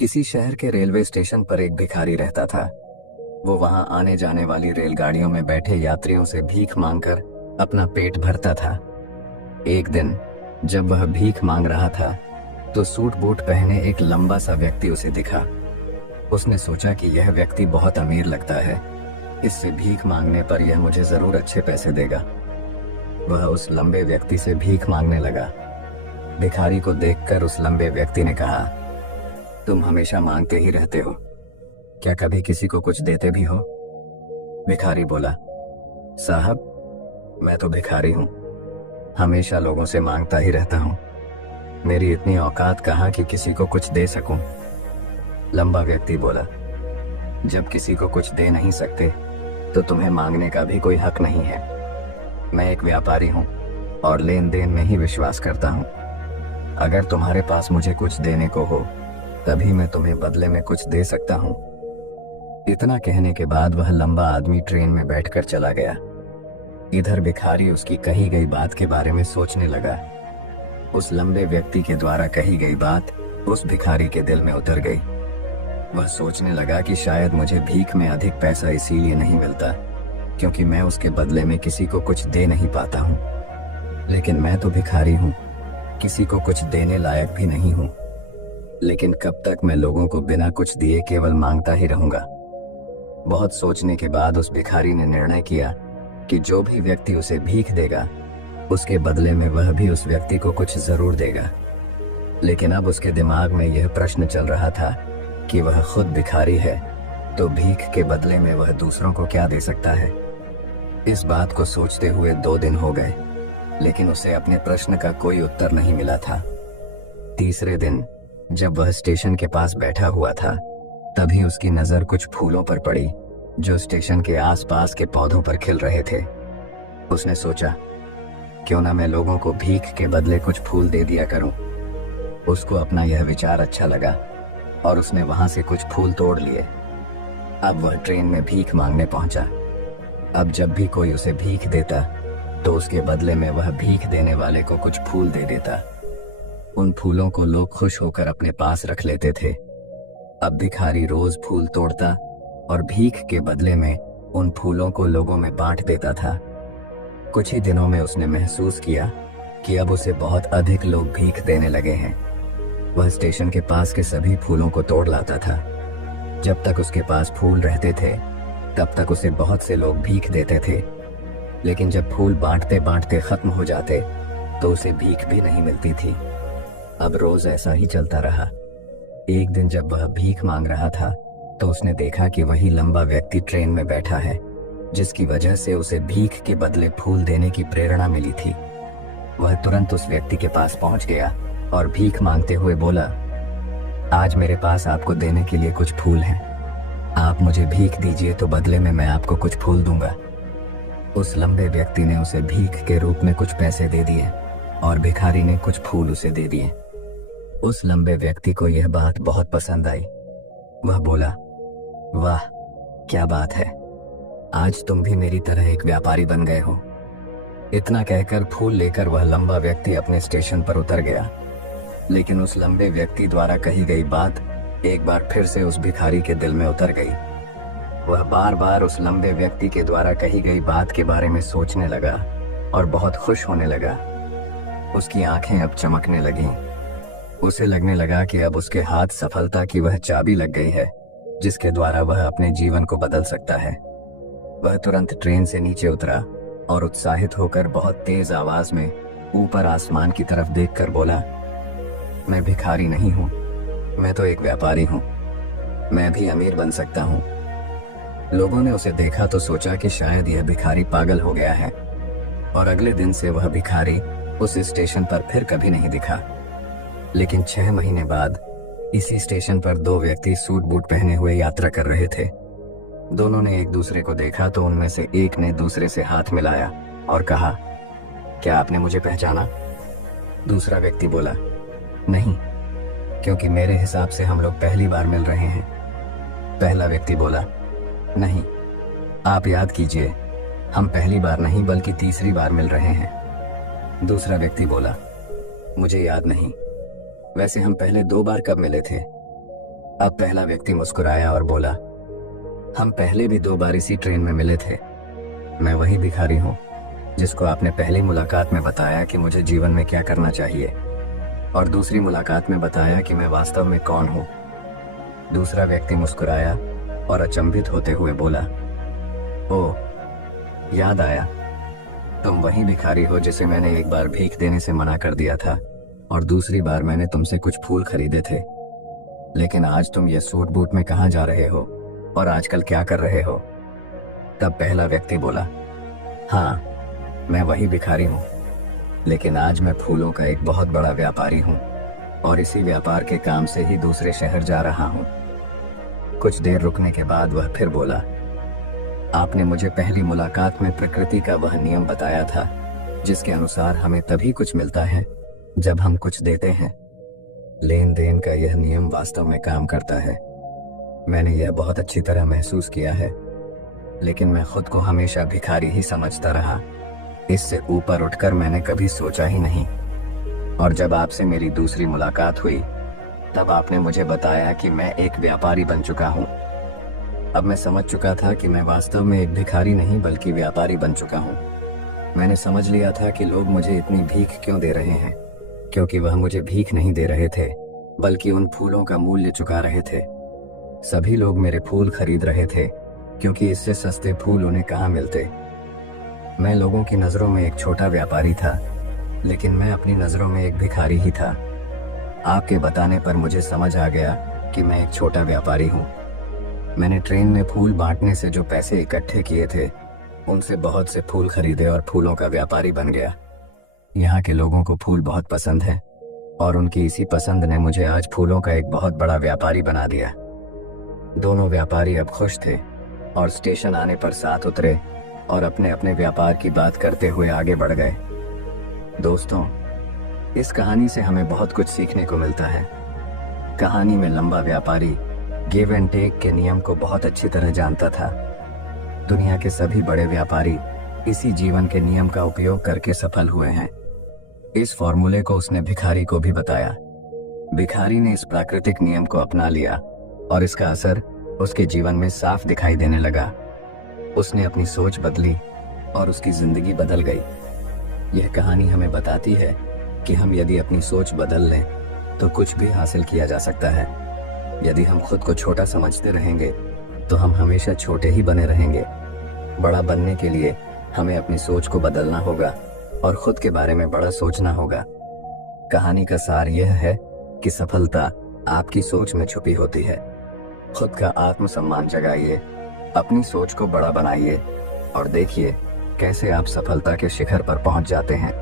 किसी शहर के रेलवे स्टेशन पर एक भिखारी रहता था। वो वहां आने जाने वाली रेलगाड़ियों में बैठे यात्रियों से भीख मांगकर अपना पेट भरता था। एक दिन जब वह भीख मांग रहा था तो सूट बूट पहने एक लंबा सा व्यक्ति उसे दिखा। उसने सोचा कि यह व्यक्ति बहुत अमीर लगता है, इससे भीख मांगने पर यह मुझे जरूर अच्छे पैसे देगा। वह उस लंबे व्यक्ति से भीख मांगने लगा। भिखारी को देखकर उस लंबे व्यक्ति ने कहा, तुम हमेशा मांगते ही रहते हो, क्या कभी किसी को कुछ देते भी हो? भिखारी बोला, साहब मैं तो भिखारी हूं, हमेशा लोगों से मांगता ही रहता हूं। मेरी इतनी औकात कहाँ कि किसी को कुछ दे सकूं। लंबा व्यक्ति बोला, जब किसी को कुछ दे नहीं सकते तो तुम्हें मांगने का भी कोई हक नहीं है। मैं एक व्यापारी हूं और लेन देन में ही विश्वास करता हूं। अगर तुम्हारे पास मुझे कुछ देने को हो तभी मैं तुम्हें बदले में कुछ दे सकता हूं। इतना कहने के बाद वह लंबा आदमी ट्रेन में बैठकर चला गया। इधर भिखारी उसकी कही गई बात के बारे में सोचने लगा। उस लंबे व्यक्ति के द्वारा कही गई बात उस भिखारी के दिल में उतर गई। वह सोचने लगा कि शायद मुझे भीख में अधिक पैसा इसीलिए नहीं मिलता क्योंकि मैं उसके बदले में किसी को कुछ दे नहीं पाता हूँ। लेकिन मैं तो भिखारी हूँ, किसी को कुछ देने लायक भी नहीं हूँ। लेकिन कब तक मैं लोगों को बिना कुछ दिए केवल मांगता ही रहूंगा। बहुत सोचने के बाद उस भिखारी ने निर्णय किया कि जो भी व्यक्ति उसे भीख देगा उसके बदले में वह भी उस व्यक्ति को कुछ जरूर देगा। लेकिन अब उसके दिमाग में यह प्रश्न चल रहा था कि वह खुद भिखारी है तो भीख के बदले में वह दूसरों को क्या दे सकता है। इस बात को सोचते हुए 2 दिन हो गए, लेकिन उसे अपने प्रश्न का कोई उत्तर नहीं मिला था। तीसरे दिन जब वह स्टेशन के पास बैठा हुआ था तभी उसकी नजर कुछ फूलों पर पड़ी जो स्टेशन के आसपास के पौधों पर खिल रहे थे। उसने सोचा, क्यों ना मैं लोगों को भीख के बदले कुछ फूल दे दिया करूं। उसको अपना यह विचार अच्छा लगा और उसने वहां से कुछ फूल तोड़ लिए। अब वह ट्रेन में भीख मांगने पहुंचा। अब जब भी कोई उसे भीख देता तो उसके बदले में वह भीख देने वाले को कुछ फूल दे देता। उन फूलों को लोग खुश होकर अपने पास रख लेते थे। अब भिखारी रोज फूल तोड़ता और भीख के बदले में उन फूलों को लोगों में बांट देता था। कुछ ही दिनों में उसने महसूस किया कि अब उसे बहुत अधिक लोग भीख देने लगे हैं। वह स्टेशन के पास के सभी फूलों को तोड़ लाता था। जब तक उसके पास फूल रहते थे तब तक उसे बहुत से लोग भीख देते थे, लेकिन जब फूल बांटते बांटते खत्म हो जाते तो उसे भीख भी नहीं मिलती थी। अब रोज ऐसा ही चलता रहा। एक दिन जब वह भीख मांग रहा था तो उसने देखा कि वही लंबा व्यक्ति ट्रेन में बैठा है, जिसकी वजह से उसे भीख के बदले फूल देने की प्रेरणा मिली थी। वह तुरंत उस व्यक्ति के पास पहुंच गया और भीख मांगते हुए बोला, आज मेरे पास आपको देने के लिए कुछ फूल हैं। आप मुझे भीख दीजिए तो बदले में मैं आपको कुछ फूल दूंगा। उस लंबे व्यक्ति ने उसे भीख के रूप में कुछ पैसे दे दिए और भिखारी ने कुछ फूल उसे दे दिए। उस लंबे व्यक्ति को यह बात बहुत पसंद आई। वह बोला, वाह क्या बात है, आज तुम भी मेरी तरह एक व्यापारी बन गए हो। इतना कहकर फूल लेकर वह लंबा व्यक्ति अपने स्टेशन पर उतर गया। लेकिन उस लंबे व्यक्ति द्वारा कही गई बात एक बार फिर से उस भिखारी के दिल में उतर गई। वह बार बार उस लंबे व्यक्ति के द्वारा कही गई बात के बारे में सोचने लगा और बहुत खुश होने लगा। उसकी आंखें अब चमकने लगीं। उसे लगने लगा कि अब उसके हाथ सफलता की वह चाबी लग गई है जिसके द्वारा वह अपने जीवन को बदल सकता है। वह तुरंत ट्रेन से नीचे उतरा और उत्साहित होकर बहुत तेज आवाज में ऊपर आसमान की तरफ देखकर बोला, मैं भिखारी नहीं हूं, मैं तो एक व्यापारी हूं, मैं भी अमीर बन सकता हूं। लोगों ने उसे देखा तो सोचा कि शायद यह भिखारी पागल हो गया है और अगले दिन से वह भिखारी उस स्टेशन पर फिर कभी नहीं दिखा। लेकिन 6 महीने बाद इसी स्टेशन पर 2 व्यक्ति सूट बूट पहने हुए यात्रा कर रहे थे। दोनों ने एक दूसरे को देखा तो उनमें से एक ने दूसरे से हाथ मिलाया और कहा, क्या आपने मुझे पहचाना? दूसरा व्यक्ति बोला, नहीं, क्योंकि मेरे हिसाब से हम लोग पहली बार मिल रहे हैं। पहला व्यक्ति बोला, नहीं, आप याद कीजिए, हम पहली बार नहीं बल्कि तीसरी बार मिल रहे हैं। दूसरा व्यक्ति बोला, मुझे याद नहीं, वैसे हम पहले 2 बार कब मिले थे? अब पहला व्यक्ति मुस्कुराया और बोला, हम पहले भी 2 बार इसी ट्रेन में मिले थे। मैं वही भिखारी हूँ जिसको आपने पहली मुलाकात में बताया कि मुझे जीवन में क्या करना चाहिए, और दूसरी मुलाकात में बताया कि मैं वास्तव में कौन हूँ। दूसरा व्यक्ति मुस्कुराया और अचंभित होते हुए बोला, ओह, याद आया, तुम वही भिखारी हो जिसे मैंने एक बार भीख देने से मना कर दिया था और दूसरी बार मैंने तुमसे कुछ फूल खरीदे थे। लेकिन आज तुम ये सूट बूट में कहाँ जा रहे हो और आजकल क्या कर रहे हो? तब पहला व्यक्ति बोला, हाँ, मैं वही भिखारी हूँ, लेकिन आज मैं फूलों का एक बहुत बड़ा व्यापारी हूँ और इसी व्यापार के काम से ही दूसरे शहर जा रहा हूँ। कुछ देर रुकने के बाद वह फिर बोला, आपने मुझे पहली मुलाकात में प्रकृति का वह नियम बताया था जिसके अनुसार हमें तभी कुछ मिलता है जब हम कुछ देते हैं। लेन देन का यह नियम वास्तव में काम करता है। मैंने यह बहुत अच्छी तरह महसूस किया है, लेकिन मैं खुद को हमेशा भिखारी ही समझता रहा। इससे ऊपर उठकर मैंने कभी सोचा ही नहीं। और जब आपसे मेरी दूसरी मुलाकात हुई तब आपने मुझे बताया कि मैं एक व्यापारी बन चुका हूँ। अब मैं समझ चुका था कि मैं वास्तव में एक भिखारी नहीं बल्कि व्यापारी बन चुका हूँ। मैंने समझ लिया था कि लोग मुझे इतनी भीख क्यों दे रहे हैं, क्योंकि वह मुझे भीख नहीं दे रहे थे बल्कि उन फूलों का मूल्य चुका रहे थे। सभी लोग मेरे फूल खरीद रहे थे क्योंकि इससे सस्ते फूल उन्हें कहाँ मिलते। मैं लोगों की नजरों में एक छोटा व्यापारी था, लेकिन मैं अपनी नजरों में एक भिखारी ही था। आपके बताने पर मुझे समझ आ गया कि मैं एक छोटा व्यापारी हूँ। मैंने ट्रेन में फूल बांटने से जो पैसे इकट्ठे किए थे उनसे बहुत से फूल खरीदे और फूलों का व्यापारी बन गया। यहाँ के लोगों को फूल बहुत पसंद है और उनकी इसी पसंद ने मुझे आज फूलों का एक बहुत बड़ा व्यापारी बना दिया। दोनों व्यापारी अब खुश थे और स्टेशन आने पर साथ उतरे और अपने अपने व्यापार की बात करते हुए आगे बढ़ गए। दोस्तों, इस कहानी से हमें बहुत कुछ सीखने को मिलता है। कहानी में लंबा व्यापारी गिव एंड टेक के नियम को बहुत अच्छी तरह जानता था। दुनिया के सभी बड़े व्यापारी इसी जीवन के नियम का उपयोग करके सफल हुए हैं। इस फॉर्मूले को उसने भिखारी को भी बताया। भिखारी ने इस प्राकृतिक नियम को अपना लिया और इसका असर उसके जीवन में साफ दिखाई देने लगा। उसने अपनी सोच बदली और उसकी जिंदगी बदल गई। यह कहानी हमें बताती है कि हम यदि अपनी सोच बदल लें तो कुछ भी हासिल किया जा सकता है। यदि हम खुद को छोटा समझते रहेंगे तो हम हमेशा छोटे ही बने रहेंगे। बड़ा बनने के लिए हमें अपनी सोच को बदलना होगा और खुद के बारे में बड़ा सोचना होगा। कहानी का सार यह है कि सफलता आपकी सोच में छुपी होती है। खुद का आत्मसम्मान जगाइए, अपनी सोच को बड़ा बनाइए और देखिए कैसे आप सफलता के शिखर पर पहुंच जाते हैं।